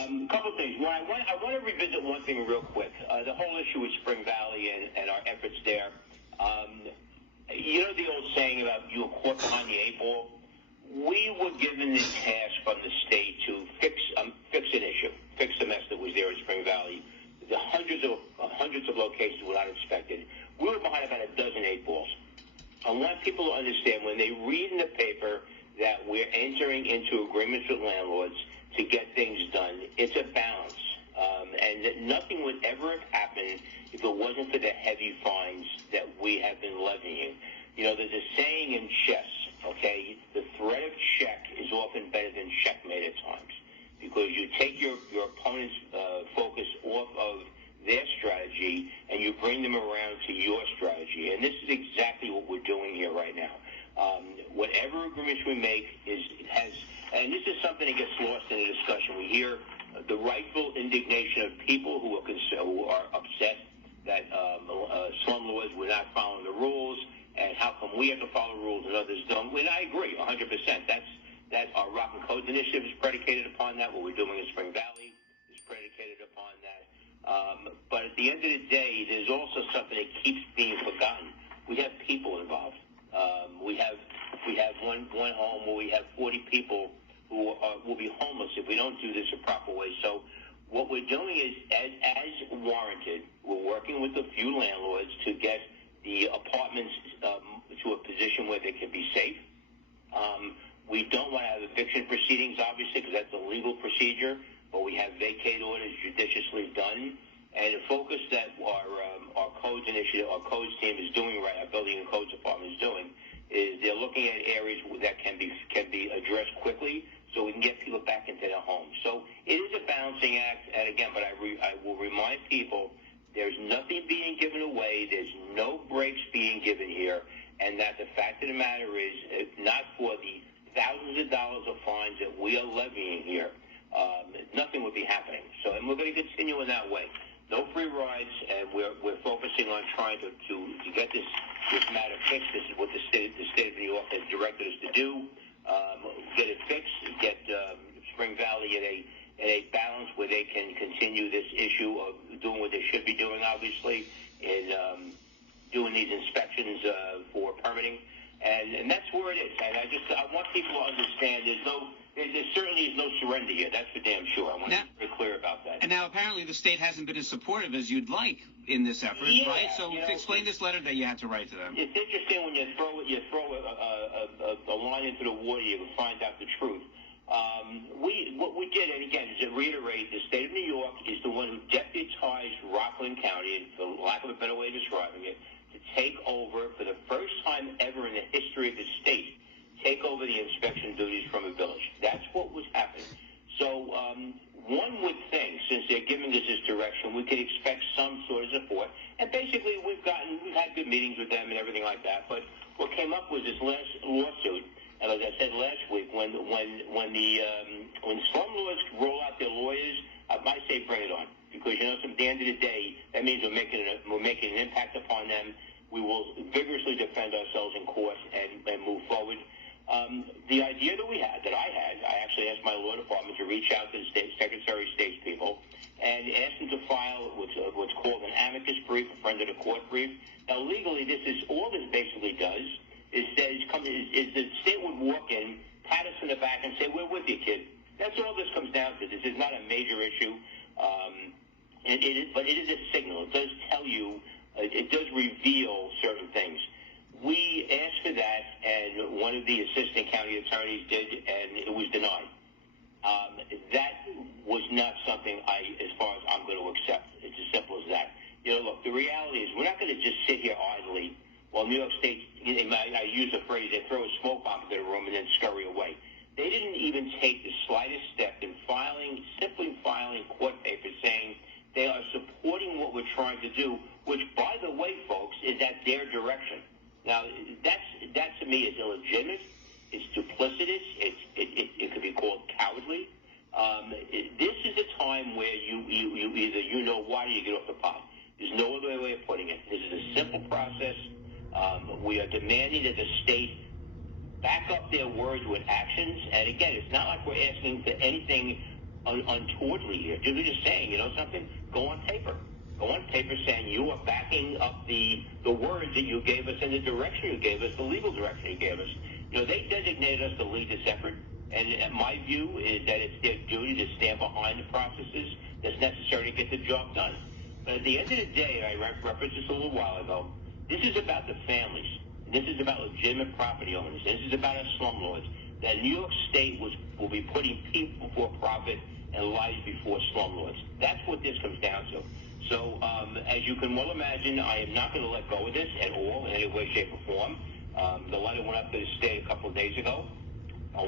A couple of things. Well, I want to revisit one thing real quick. The whole issue with Spring Valley and our efforts there. You know the old saying about you were caught behind the eight ball? We were given the task from the state to fix an issue, fix the mess that was there in Spring Valley. The hundreds of locations were not inspected. We were behind about a dozen eight balls. I want people to understand when they read in the paper that we're entering into agreements with landlords to get things done, it's a balance. And that nothing would ever have happened if it wasn't for the heavy fines that we have been levying. You know, there's a saying in chess, okay, the threat of check is often better than checkmate at times, because you take your opponent's focus off of their strategy and you bring them around to your strategy. And this is exactly what we're doing here right now. Whatever agreements we make and this is something that gets lost in the discussion. We hear the rightful indignation of people who are upset that slumlords were not following the rules, and how come we have to follow rules and others don't. And I agree 100%. That our Rock and Codes initiative is predicated upon that. What we're doing in Spring Valley is predicated upon that. But at the end of the day, there's also something that keeps being forgotten. We have people involved. We have one home where we have 40 people who will be homeless if we don't do this a proper way. So what we're doing is, as warranted, we're working with a few landlords to get the apartments to a position where they can be safe. We don't want to have eviction proceedings, obviously, because that's a legal procedure, but we have vacate orders judiciously done. And the focus that our codes initiative, our codes team is doing right, our building and codes department is doing, is they're looking at areas that can be addressed quickly, so we can get people back into their homes. So it is a balancing act, and again, but I will remind people, there's nothing being given away, there's no breaks being given here, and that the fact of the matter is, if not for the thousands of dollars of fines that we are levying here, nothing would be happening. So, and we're going to continue in that way. No free rides, and we're focusing on trying to get this matter fixed. This is what the state of New York has directed us to do. Get it fixed, get Spring Valley in a balance where they can continue this issue of doing what they should be doing, obviously, in doing these inspections for permitting. And that's where it is. And I want people to understand there certainly is no surrender here. That's for damn sure. I want to be very clear about that. And now apparently the state hasn't been as supportive as you'd like in this effort, right? So explain this letter that you had to write to them. It's interesting when you throw a line into the water, you can find out the truth. What we did, and again, to reiterate, the state of New York is the one who deputized Rockland County, for lack of a better way of describing it, to take over, for the first time ever in the history of the state, take over the inspection duties from a village. That's what was happening. So one would think, since they're giving us this direction, we could expect some sort of support. And basically, we've had good meetings with them and everything like that. But what came up was this last lawsuit. And as I said last week, when slumlords roll out their lawyers, I might say bring it on, because at the end of the day, that means we're making an impact upon them. We will vigorously defend ourselves in court and move forward. The idea that I actually asked my law department to reach out to the Secretary of State's people and ask them to file what's called an amicus brief, a friend of the court brief. Now, legally, all this basically does is the state would walk in, pat us in the back, and say, "We're with you, kid." That's all this comes down to. This is not a major issue, but it is a signal. It does tell you, it does reveal certain things. We asked for that, and one of the assistant county attorneys did, and it was denied. That was not something as far as I'm going to accept. It's as simple as that. Look, the reality is we're not going to just sit here idly while New York State, I use the phrase, they throw a smoke bomb into the room and then scurry away. They didn't even take the slightest step in simply filing court papers saying they are supporting what we're trying to do, which, by the way, folks, is at their direction. Now, that to me is illegitimate. It's duplicitous. It could be called cowardly. This is a time where you either why do you get off the pot. There's no other way of putting it. This is a simple process. We are demanding that the state back up their words with actions. And again, it's not like we're asking for anything untowardly here. You're just saying, you know something? Go on paper. Go on paper saying you are backing up the words that you gave us and the direction you gave us, the legal direction you gave us. You know, they designated us to lead this effort, and my view is that it's their duty to stand behind the processes that's necessary to get the job done. But at the end of the day, I referenced this a little while ago, this is about the families. This is about legitimate property owners. This is about our slumlords. That New York State will be putting people before profit and lives before slumlords. That's what this comes down to. So, as you can well imagine, I am not going to let go of this at all in any way, shape, or form. The letter went up to the state a couple of days ago.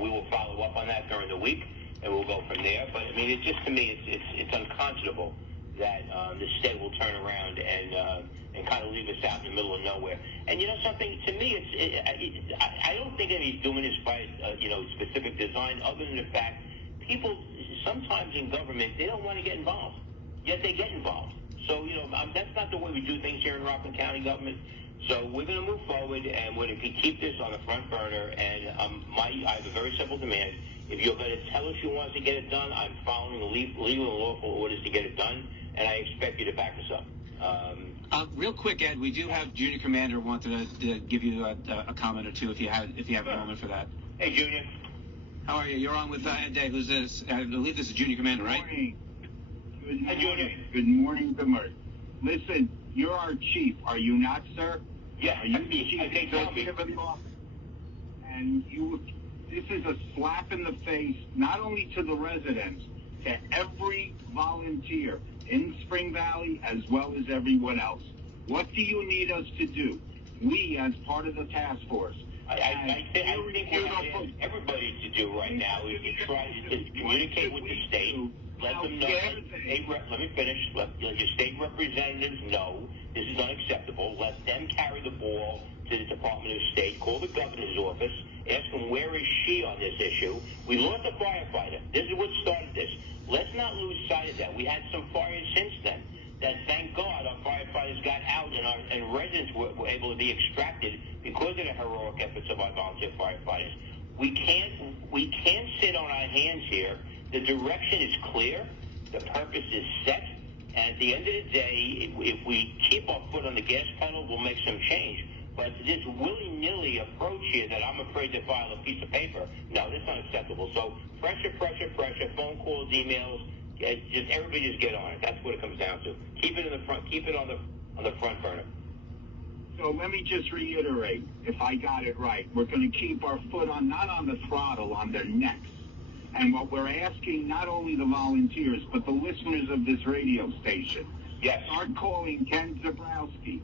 We will follow up on that during the week, and we'll go from there. But I mean, it's just, to me, it's unconscionable that the state will turn around and kind of leave us out in the middle of nowhere. And you know something? To me, I don't think anybody's doing this by specific design, other than the fact people sometimes in government they don't want to get involved, yet they get involved. So that's not the way we do things here in Rockland County government. So we're going to move forward, and we're going to keep this on the front burner. And I have a very simple demand. If you're going to tell us you want us to get it done, I'm following the legal and lawful orders to get it done, and I expect you to back us up. Real quick, Ed, we do have Junior Commander wanted to give you a comment or two if you have a moment for that. Hey, Junior. How are you? You're on with Ed Day. Who's this? I believe this is Junior Commander, right? Good morning. Hi, Junior. Good morning, good morning. Listen, you're our chief, are you not, sir? Yeah. Are you the chief executive of the office? And this is a slap in the face, not only to the residents, to every volunteer in Spring Valley as well as everyone else. What do you need us to do? We, as part of the task force, I think what I ask everybody to do right now is to try to communicate with the state, let them know. Let me finish. Let your state representatives know this is unacceptable. Let them carry the ball to the Department of State. Call the governor's office. Ask them where is she on this issue. We lost a firefighter. This is what started this. Let's not lose sight of that. We had some fires since then that, thank God, our firefighters got out and residents were able to be extracted because of the heroic efforts of our volunteer firefighters. We can't sit on our hands here. The direction is clear. The purpose is set. And at the end of the day, if we keep our foot on the gas pedal, we'll make some change. But this willy-nilly approach here that I'm afraid to file a piece of paper, no, that's unacceptable. So pressure, phone calls, emails, just everybody just get on it. That's what it comes down to. Keep it in the front. Keep it on the front burner. So let me just reiterate, if I got it right, we're going to keep our foot not on the throttle, on their necks. And what we're asking, not only the volunteers, but the listeners of this radio station, start calling Ken Zabrowski,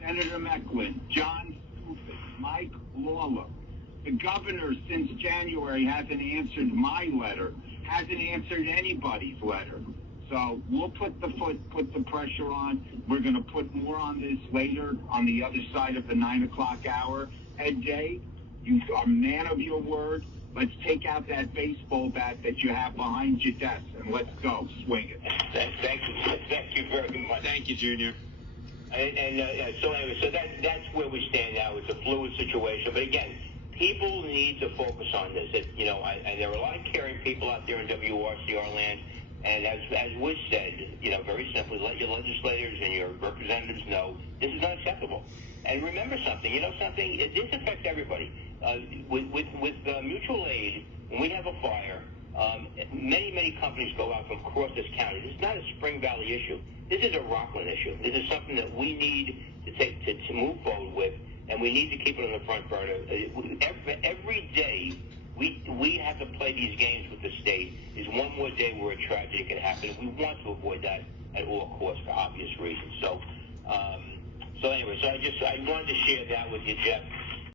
Senator Mecklin, John Stupid, Mike Lawler. The governor, since January, hasn't answered my letter, hasn't answered anybody's letter. So we'll put the pressure on. We're going to put more on this later on the other side of the 9 o'clock hour. Ed Day, you are a man of your word. Let's take out that baseball bat that you have behind your desk and let's go. Swing it. Thank you very much. Thank you, Junior. So that's where we stand now. It's a fluid situation. But again, people need to focus on this. And there are a lot of caring people out there in WRCR land. And as was said, very simply, let your legislators and your representatives know this is unacceptable. And remember something. This affects everybody. With mutual aid, when we have a fire, many companies go out from across this county. This is not a Spring Valley issue. This is a Rockland issue. This is something that we need to move forward with, and we need to keep it on the front burner. Every day we have to play these games with the state is one more day where a tragedy can happen. We want to avoid that at all costs for obvious reasons. So anyway, I wanted to share that with you, Jeff.